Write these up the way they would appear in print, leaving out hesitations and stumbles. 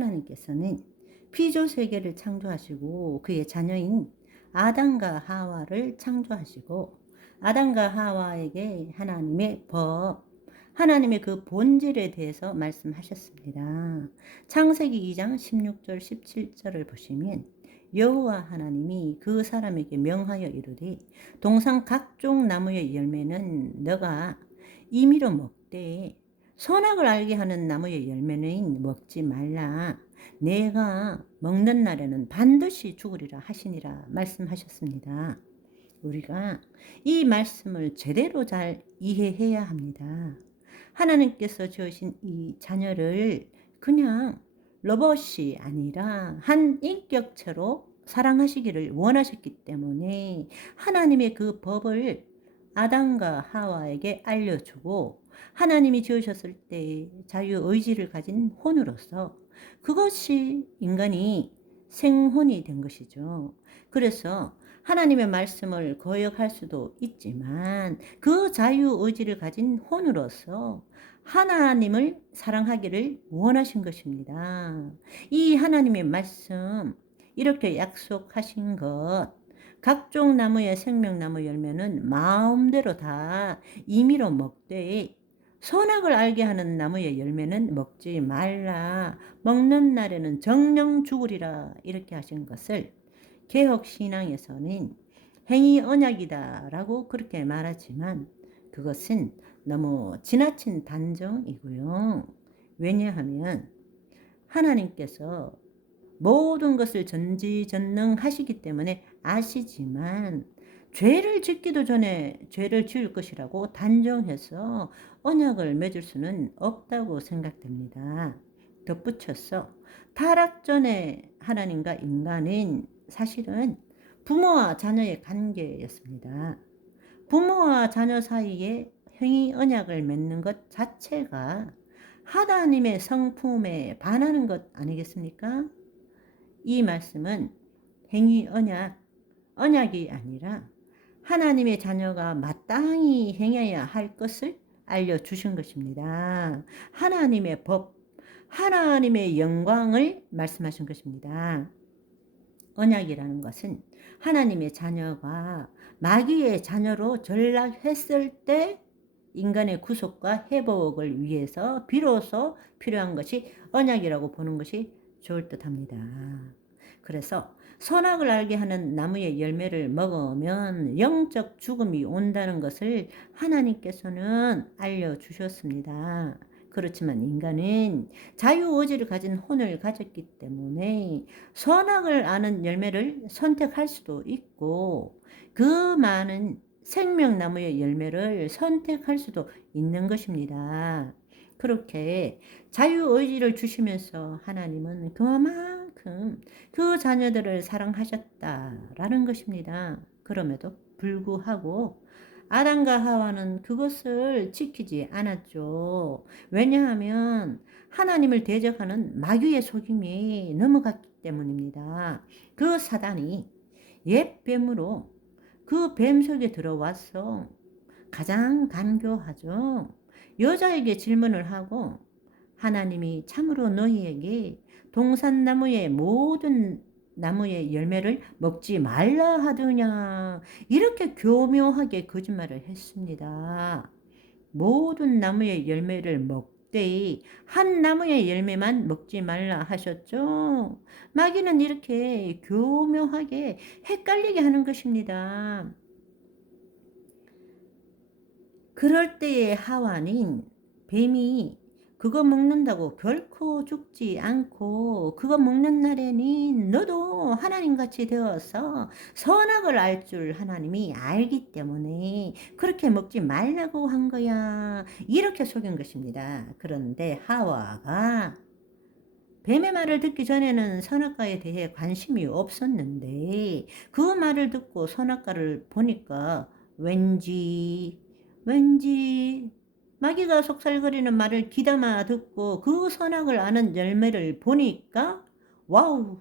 하나님께서는 피조 세계를 창조하시고 그의 자녀인 아담과 하와를 창조하시고 아담과 하와에게 하나님의 법, 하나님의 그 본질에 대해서 말씀하셨습니다. 창세기 2장 16절 17절을 보시면 여호와 하나님이 그 사람에게 명하여 이르되 동산 각종 나무의 열매는 너가 임의로 먹되 선악을 알게 하는 나무의 열매는 먹지 말라. 내가 먹는 날에는 반드시 죽으리라 하시니라 말씀하셨습니다. 우리가 이 말씀을 제대로 잘 이해해야 합니다. 하나님께서 지으신 이 자녀를 그냥 로봇이 아니라 한 인격체로 사랑하시기를 원하셨기 때문에 하나님의 그 법을 아담과 하와에게 알려주고 하나님이 지으셨을 때 자유의지를 가진 혼으로서 그것이 인간이 생혼이 된 것이죠. 그래서 하나님의 말씀을 거역할 수도 있지만 그 자유의지를 가진 혼으로서 하나님을 사랑하기를 원하신 것입니다. 이 하나님의 말씀, 이렇게 약속하신 것, 각종 나무의 생명나무 열매는 마음대로 다 임의로 먹되 선악을 알게 하는 나무의 열매는 먹지 말라. 먹는 날에는 정령 죽으리라. 이렇게 하신 것을 개혁신앙에서는 행위 언약이다라고 그렇게 말하지만 그것은 너무 지나친 단정이고요. 왜냐하면 하나님께서 모든 것을 전지전능하시기 때문에 아시지만 죄를 짓기도 전에 죄를 지을 것이라고 단정해서 언약을 맺을 수는 없다고 생각됩니다. 덧붙여서 타락 전에 하나님과 인간은 사실은 부모와 자녀의 관계였습니다. 부모와 자녀 사이에 행위 언약을 맺는 것 자체가 하나님의 성품에 반하는 것 아니겠습니까? 이 말씀은 행위 언약이 아니라 하나님의 자녀가 마땅히 행해야 할 것을 알려주신 것입니다. 하나님의 법, 하나님의 영광을 말씀하신 것입니다. 언약이라는 것은 하나님의 자녀가 마귀의 자녀로 전락했을 때 인간의 구속과 회복을 위해서 비로소 필요한 것이 언약이라고 보는 것이 좋을 듯합니다. 그래서 선악을 알게 하는 나무의 열매를 먹으면 영적 죽음이 온다는 것을 하나님께서는 알려주셨습니다. 그렇지만 인간은 자유의지를 가진 혼을 가졌기 때문에 선악을 아는 열매를 선택할 수도 있고 그 많은 생명나무의 열매를 선택할 수도 있는 것입니다. 그렇게 자유의지를 주시면서 하나님은 그만큼 그 자녀들을 사랑하셨다라는 것입니다. 그럼에도 불구하고 아담과 하와는 그것을 지키지 않았죠. 왜냐하면 하나님을 대적하는 마귀의 속임이 넘어갔기 때문입니다. 그 사단이 옛 뱀으로 그 뱀 속에 들어와서 가장 간교하죠. 여자에게 질문을 하고 하나님이 참으로 너희에게 동산나무의 모든 나무의 열매를 먹지 말라 하더냐 이렇게 교묘하게 거짓말을 했습니다. 모든 나무의 열매를 먹되 한 나무의 열매만 먹지 말라 하셨죠. 마귀는 이렇게 교묘하게 헷갈리게 하는 것입니다. 그럴 때에 하와는 뱀이 그거 먹는다고 결코 죽지 않고 그거 먹는 날에는 너도 하나님같이 되어서 선악을 알 줄 하나님이 알기 때문에 그렇게 먹지 말라고 한 거야. 이렇게 속인 것입니다. 그런데 하와가 뱀의 말을 듣기 전에는 선악과에 대해 관심이 없었는데 그 말을 듣고 선악과를 보니까 왠지 마귀가 속살거리는 말을 귀담아 듣고 그 선악을 아는 열매를 보니까 와우,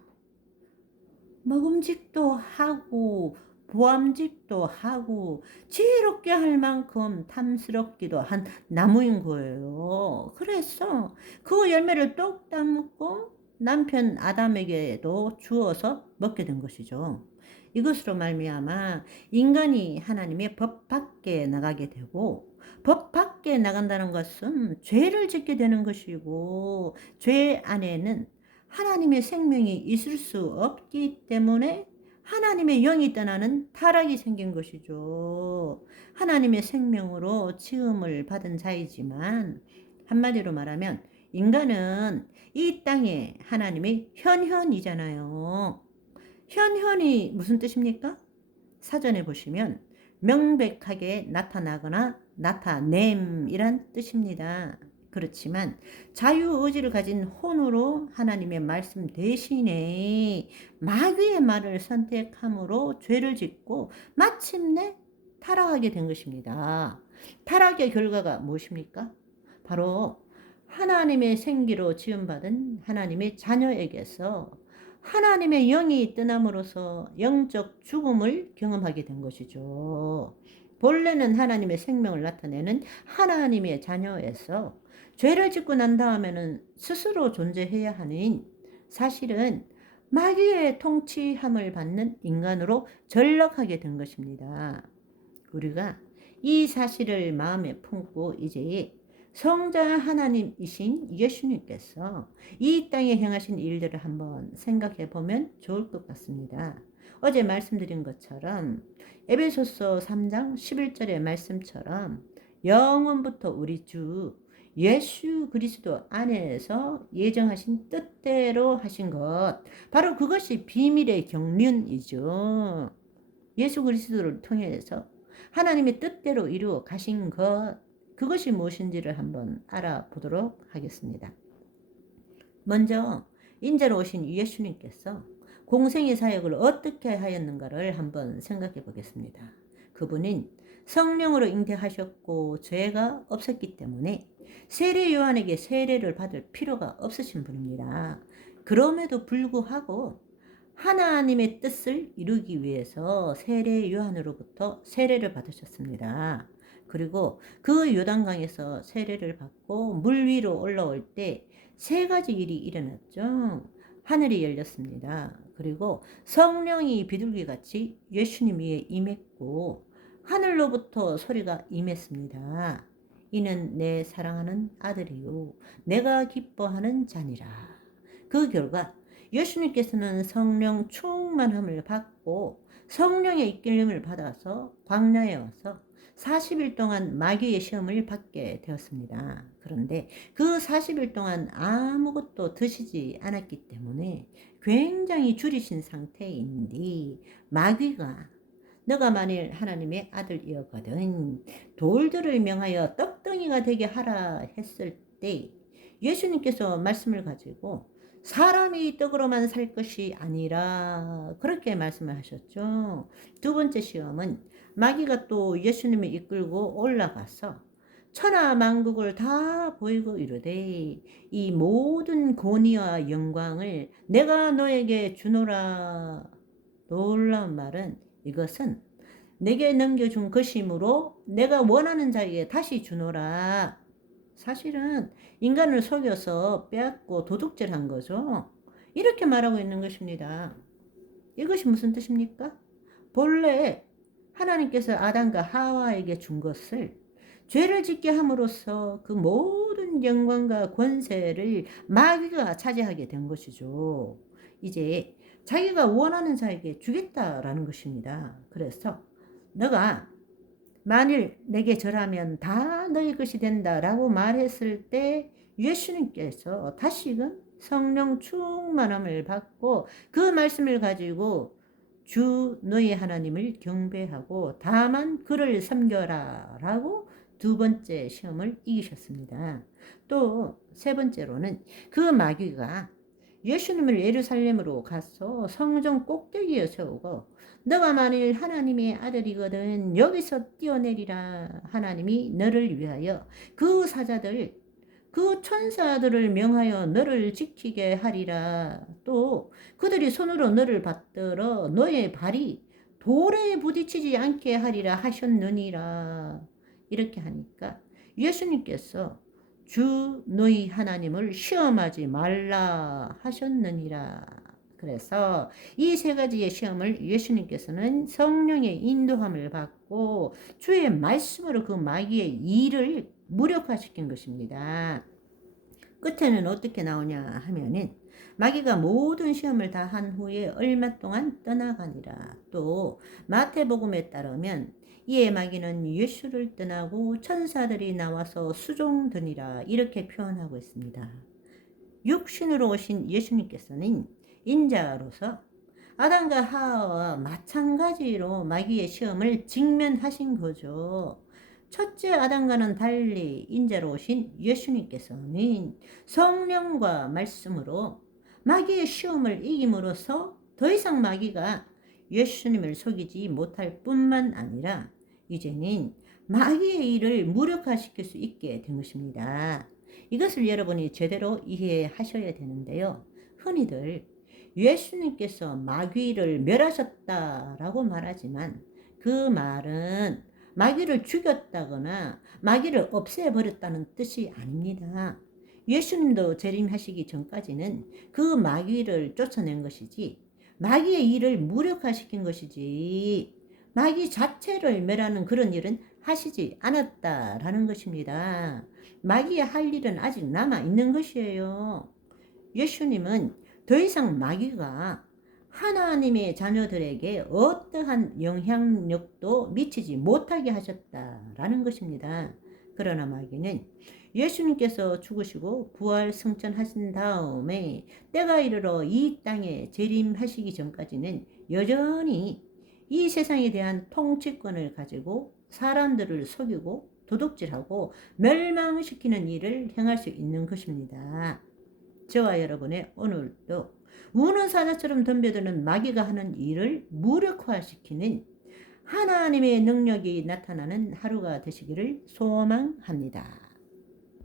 먹음직도 하고 보암직도 하고 지혜롭게 할 만큼 탐스럽기도 한 나무인 거예요. 그래서 그 열매를 똑 따먹고 남편 아담에게도 주어서 먹게 된 것이죠. 이것으로 말미암아 인간이 하나님의 법 밖에 나가게 되고, 법 밖에 나간다는 것은 죄를 짓게 되는 것이고, 죄 안에는 하나님의 생명이 있을 수 없기 때문에 하나님의 영이 떠나는 타락이 생긴 것이죠. 하나님의 생명으로 지음을 받은 자이지만, 한마디로 말하면 인간은 이 땅에 하나님의 현현이잖아요. 현현이 무슨 뜻입니까? 사전에 보시면 명백하게 나타나거나 나타냄이란 뜻입니다. 그렇지만 자유의지를 가진 혼으로 하나님의 말씀 대신에 마귀의 말을 선택함으로 죄를 짓고 마침내 타락하게 된 것입니다. 타락의 결과가 무엇입니까? 바로 하나님의 생기로 지음받은 하나님의 자녀에게서 하나님의 영이 떠남으로써 영적 죽음을 경험하게 된 것이죠. 본래는 하나님의 생명을 나타내는 하나님의 자녀에서 죄를 짓고 난 다음에는 스스로 존재해야 하는, 사실은 마귀의 통치함을 받는 인간으로 전락하게 된 것입니다. 우리가 이 사실을 마음에 품고 이제 성자 하나님이신 예수님께서 이 땅에 행하신 일들을 한번 생각해 보면 좋을 것 같습니다. 어제 말씀드린 것처럼 에베소서 3장 11절의 말씀처럼 영원부터 우리 주 예수 그리스도 안에서 예정하신 뜻대로 하신 것, 바로 그것이 비밀의 경륜이죠. 예수 그리스도를 통해서 하나님의 뜻대로 이루어 가신 것, 그것이 무엇인지를 한번 알아보도록 하겠습니다. 먼저 인자로 오신 예수님께서 공생의 사역을 어떻게 하였는가를 한번 생각해 보겠습니다. 그분은 성령으로 잉태하셨고 죄가 없었기 때문에 세례 요한에게 세례를 받을 필요가 없으신 분입니다. 그럼에도 불구하고 하나님의 뜻을 이루기 위해서 세례 요한으로부터 세례를 받으셨습니다. 그리고 그 요단강에서 세례를 받고 물 위로 올라올 때 세 가지 일이 일어났죠. 하늘이 열렸습니다. 그리고 성령이 비둘기같이 예수님 위에 임했고 하늘로부터 소리가 임했습니다. 이는 내 사랑하는 아들이요 내가 기뻐하는 자니라. 그 결과 예수님께서는 성령 충만함을 받고 성령의 이끌림을 받아서 광야에 와서 40일 동안 마귀의 시험을 받게 되었습니다. 그런데 그 40일 동안 아무것도 드시지 않았기 때문에 굉장히 줄이신 상태인데, 마귀가 너가 만일 하나님의 아들이었거든 돌들을 명하여 떡덩이가 되게 하라 했을 때 예수님께서 말씀을 가지고 사람이 떡으로만 살 것이 아니라 그렇게 말씀을 하셨죠. 두 번째 시험은 마귀가 또 예수님을 이끌고 올라가서 천하 만국을 다 보이고 이르되 이 모든 권위와 영광을 내가 너에게 주노라. 놀라운 말은 이것은 내게 넘겨준 것이므로 내가 원하는 자에게 다시 주노라. 사실은 인간을 속여서 빼앗고 도둑질한 거죠. 이렇게 말하고 있는 것입니다. 이것이 무슨 뜻입니까? 본래 하나님께서 아담과 하와에게 준 것을 죄를 짓게 함으로써 그 모든 영광과 권세를 마귀가 차지하게 된 것이죠. 이제 자기가 원하는 자에게 주겠다라는 것입니다. 그래서 너가 만일 내게 절하면 다 너희 것이 된다라고 말했을 때 예수님께서 다시금 성령 충만함을 받고 그 말씀을 가지고 주 너희 하나님을 경배하고 다만 그를 섬겨라 라고 두 번째 시험을 이기셨습니다. 또 세 번째로는 그 마귀가 예수님을 예루살렘으로 가서 성전 꼭대기에 세우고 너가 만일 하나님의 아들이거든 여기서 뛰어내리라. 하나님이 너를 위하여 그 사자들 그 천사들을 명하여 너를 지키게 하리라. 또 그들이 손으로 너를 받들어 너의 발이 돌에 부딪히지 않게 하리라 하셨느니라. 이렇게 하니까 예수님께서 주 너희 하나님을 시험하지 말라 하셨느니라. 그래서 이 세 가지의 시험을 예수님께서는 성령의 인도함을 받고 주의 말씀으로 그 마귀의 일을 무력화시킨 것입니다. 끝에는 어떻게 나오냐 하면은 마귀가 모든 시험을 다 한 후에 얼마 동안 떠나가니라. 또 마태복음에 따르면 이에 마귀는 예수를 떠나고 천사들이 나와서 수종드니라 이렇게 표현하고 있습니다. 육신으로 오신 예수님께서는 인자로서 아담과 하와와 마찬가지로 마귀의 시험을 직면하신 거죠. 첫째 아담과는 달리 인자로 오신 예수님께서는 성령과 말씀으로 마귀의 시험을 이김으로써 더 이상 마귀가 예수님을 속이지 못할 뿐만 아니라 이제는 마귀의 일을 무력화시킬 수 있게 된 것입니다. 이것을 여러분이 제대로 이해하셔야 되는데요. 흔히들 예수님께서 마귀를 멸하셨다라고 말하지만 그 말은 마귀를 죽였다거나 마귀를 없애버렸다는 뜻이 아닙니다. 예수님도 재림하시기 전까지는 그 마귀를 쫓아낸 것이지 마귀의 일을 무력화시킨 것이지 마귀 자체를 멸하는 그런 일은 하시지 않았다라는 것입니다. 마귀의 할 일은 아직 남아 있는 것이에요. 예수님은 더 이상 마귀가 하나님의 자녀들에게 어떠한 영향력도 미치지 못하게 하셨다라는 것입니다. 그러나 마귀는 예수님께서 죽으시고 부활 승천하신 다음에 때가 이르러 이 땅에 재림하시기 전까지는 여전히 이 세상에 대한 통치권을 가지고 사람들을 속이고 도둑질하고 멸망시키는 일을 행할 수 있는 것입니다. 저와 여러분의 오늘도 우는 사자처럼 덤벼드는 마귀가 하는 일을 무력화시키는 하나님의 능력이 나타나는 하루가 되시기를 소망합니다.